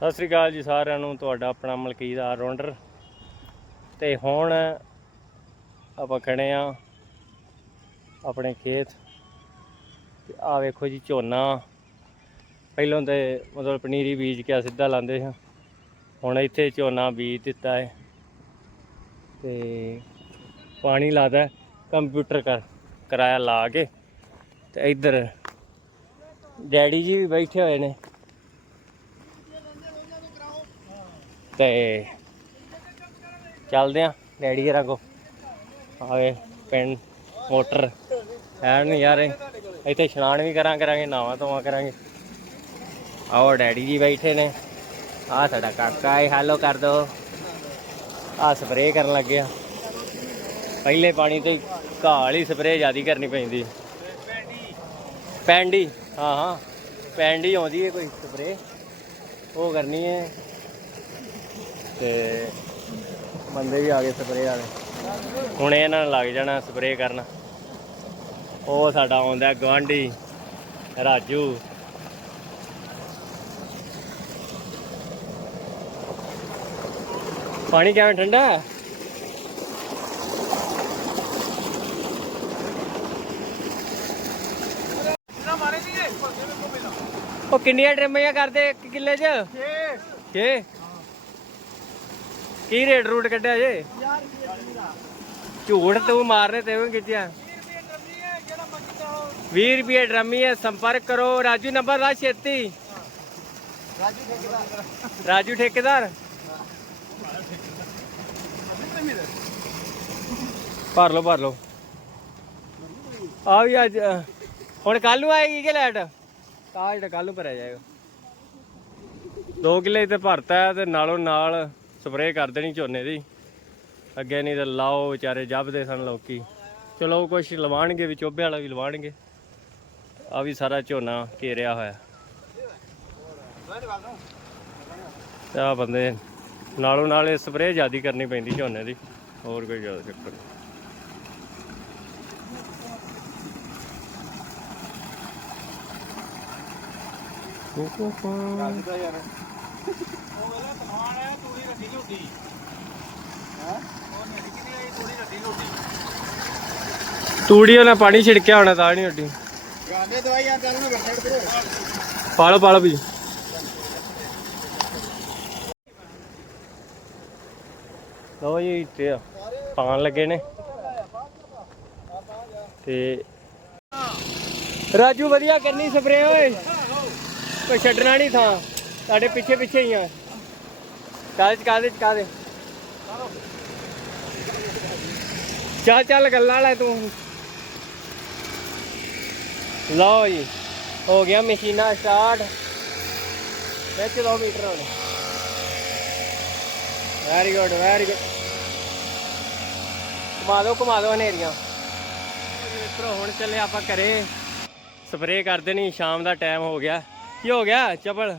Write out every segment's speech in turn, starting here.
ਸਤਿ ਸ੍ਰੀ ਅਕਾਲ ਜੀ ਸਾਰਿਆਂ ਨੂੰ, ਤੁਹਾਡਾ ਆਪਣਾ ਮਲਕੀਤ ਆ ਰੌਂਡਰ। ਤੇ ਹੁਣ ਆਪਾਂ ਖੜੇ ਆ ਆਪਣੇ ਖੇਤ। ਤੇ ਆ ਵੇਖੋ ਜੀ ਝੋਨਾ। ਪਹਿਲਾਂ ਤੇ ਮਤਲਬ ਪਨੀਰੀ ਬੀਜ ਕੇ ਸਿੱਧਾ ਲਾਉਂਦੇ ਹਾਂ ਹੁਣ ਇੱਥੇ ਝੋਨਾ ਬੀਜ ਦਿੱਤਾ ਹੈ। ਤੇ ਪਾਣੀ ਲਾਦਾ, ਕੰਪਿਊਟਰ ਕਰ, ਕਿਰਾਇਆ ਲਾ ਕੇ। ਤੇ ਇੱਧਰ ਡੈਡੀ ਜੀ ਵੀ ਬੈਠੇ ਹੋਏ ਨੇ। ਤੇ ਚੱਲਦੇ ਆ ਡੈਡੀ ਜਰਾ ਕੋ। ਆਵੇ ਪਿੰਡ ਮੋਟਰ। ਹੈ ਨਹੀਂ ਯਾਰ ਇੱਥੇ ਇਸ਼ਨਾਨ ਵੀ ਕਰਾਂ ਕਰਾਂਗੇ ਨਾਵਾ ਧੋਵਾ ਕਰਾਂਗੇ। ਆਓ, ਡੈਡੀ ਜੀ ਬੈਠੇ ਨੇ। ਆ ਸਾਡਾ ਕਾਕਾ ਹੈ ਹੈਲੋ ਕਰ ਦੋ। ਆ ਸਪਰੇਅ ਕਰਨ ਲੱਗਿਆ ਪਹਿਲੇ ਪਾਣੀ ਤੋਂ ਘਾਹ ਹੀ ਸਪਰੇਅ ਜ਼ਿਆਦੀ ਕਰਨੀ ਪੈਂਦੀ ਪੈਂਡੀ। ਹਾਂ ਹਾਂ। ਪੈਂਡੀ ਆਉਂਦੀ ਹੈ ਕੋਈ ਸਪਰੇਅ ਉਹ ਕਰਨੀ ਹੈ ਤੇ ਬੰਦੇ ਵੀ ਆ ਗਏ ਸਪਰੇਅ ਵਾਲੇ। ਹੁਣ ਇਹਨਾਂ ਨੂੰ ਲੱਗ ਜਾਣਾ ਸਪਰੇਅ ਕਰਨ। ਉਹ ਸਾਡਾ ਆਉਂਦਾ ਗਵਾਂਢੀ ਰਾਜੂ। ਪਾਣੀ ਕਿਵੇਂ ਠੰਡਾ? ਹੈ ਉਹ ਕਿੰਨੀਆਂ ਟ੍ਰਿਮੀਆਂ ਕਰਦੇ ਇੱਕ ਕਿੱਲੇ 'ਚ? 6 ਕੀ ਰੇਟ ਰੂਟ ਕੱਢਿਆ ਜੇ? ਝੂਠ ਤੂੰ ਮਾਰਨੇ ਤੇ ਵੀ ਖਿੱਚਿਆ। 20 ਰੁਪਏ ਡਰਮੀ ਹੈ, ਸੰਪਰਕ ਕਰੋ। ਰਾਜੂ ਨੰਬਰ ਦਾ ਛੇਤੀ। ਰਾਜੂ ਠੇਕੇਦਾਰ। ਭਰ ਲਓ ਭਰ ਲਓ। ਆ ਵੀ ਅੱਜ ਹੁਣ ਕੱਲ ਨੂੰ ਆਏਗੀ ਕਿ ਲੈਟ? ਤਾਂ ਜਿਹੜਾ ਕੱਲ ਨੂੰ ਭਰਿਆ ਜਾਏਗਾ। 2 ਕਿੱਲੇ ਤੇ ਭਰਤਾ ਤੇ ਨਾਲੋਂ ਨਾਲ ਸਪਰੇਅ ਕਰ ਦੇਣੀ ਝੋਨੇ ਦੀ। ਅੱਗੇ ਨਹੀਂ ਤੇ ਲਾਓ ਵਿਚਾਰੇ ਜੱਬਦੇ ਸਨ ਲੋਕੀ। ਚਲੋ ਕੁਛ ਲਵਾਣਗੇ ਵੀ ਚੋਬੇ ਵਾਲਾ ਵੀ ਲਵਾਣਗੇ ਆ ਵੀ ਸਾਰਾ ਝੋਨਾ ਘੇਰਿਆ ਹੋਇਆ। ਆ ਬੰਦੇ ਨਾਲੋਂ ਨਾਲ ਇਹ ਸਪਰੇਅ ਜ਼ਿਆਦੀ ਕਰਨੀ ਪੈਂਦੀ ਝੋਨੇ ਦੀ। ਹੋਰ ਕੋਈ ਜ਼ਿਆਦਾ ਚੱਕਰ ਨਹੀਂ। ਤੂੜੀ ਉਹਨਾਂ ਪਾਣੀ ਛਿੜਕਿਆ ਹੋਣਾ ਤਾਂ ਨਹੀਂ ਉੱਡੀ ਗਾਣੇ ਦਵਾਈ ਯਾਰ ਚੱਲ ਨਾ ਬੈਠ ਕਰੋ। ਪਾਲੋ ਪਾਲੋ ਵੀ। ਲੋ ਜੀ ਤੇ ਪਾਣ ਲੱਗੇ ਨੇ। ਤੇ ਰਾਜੂ ਵਧੀਆ ਕਰਨੀ ਸਪਰੇ ਓਏ। ਕੋਈ ਛੱਡਣਾ ਨਹੀਂ ਥਾਂ। ਸਾਡੇ ਪਿੱਛੇ ਪਿੱਛੇ ਹੀ ਆ। ਕਾਹਦੇ ਚ ਕਾਦੇ ਚ ਕਾਦੇ ਚੱਲ ਚੱਲ ਗੱਲਾਂ ਲੈ ਤੂੰ। ਲਓ ਜੀ, ਹੋ ਗਿਆ ਮਸ਼ੀਨਾ ਸਟਾਰਟ ਵਿੱਚ ਦੋ meter very good very good ਘੁਮਾ ਦਿਓ ਘੁਮਾ ਦਿਓ ਹਨੇਰੀਆਂ। ਮਿੱਤਰੋ, ਹੁਣ ਚੱਲੇ ਆਪਾਂ ਘਰੇ। ਸਪਰੇਅ ਕਰ ਦੇਣੀ, ਸ਼ਾਮ ਦਾ ਟਾਈਮ ਹੋ ਗਿਆ। ਕੀ ਹੋ ਗਿਆ, ਚਪਲ?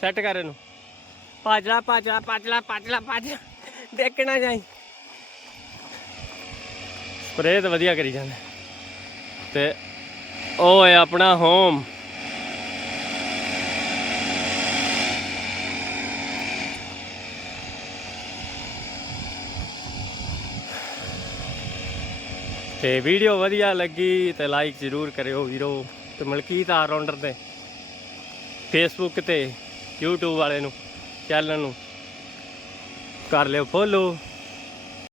ਸੈੱਟ ਕਰ ਇਹਨੂੰ। ਪਾਜਲਾ ਪਾਜਲਾ ਪਾਜਲਾ ਪਾਜਲਾ ਪਾਜਲਾ। ਦੇਖਣਾ ਜਾਈ। ਸਪਰੇਅ ਤਾਂ ਵਧੀਆ ਕਰੀ ਜਾਂਦੇ। ਤੇ ਉਹ ਹੈ ਆਪਣਾ ਹੋਮ ਤੇ ਵੀਡੀਓ ਵਧੀਆ ਲੱਗੀ ਤੇ ਲਾਈਕ ਜ਼ਰੂਰ ਕਰਿਓ ਵੀਰੋ। ਤੇ ਮਲਕੀਤ ਆ ਰਾਉਂਡਰ ਤੇ ਫੇਸਬੁੱਕ ਤੇ YouTube ਵਾਲੇ ਨੂੰ। ਚੈਨਲ ਨੂੰ ਕਰ ਲਿਓ ਫੋਲੋ।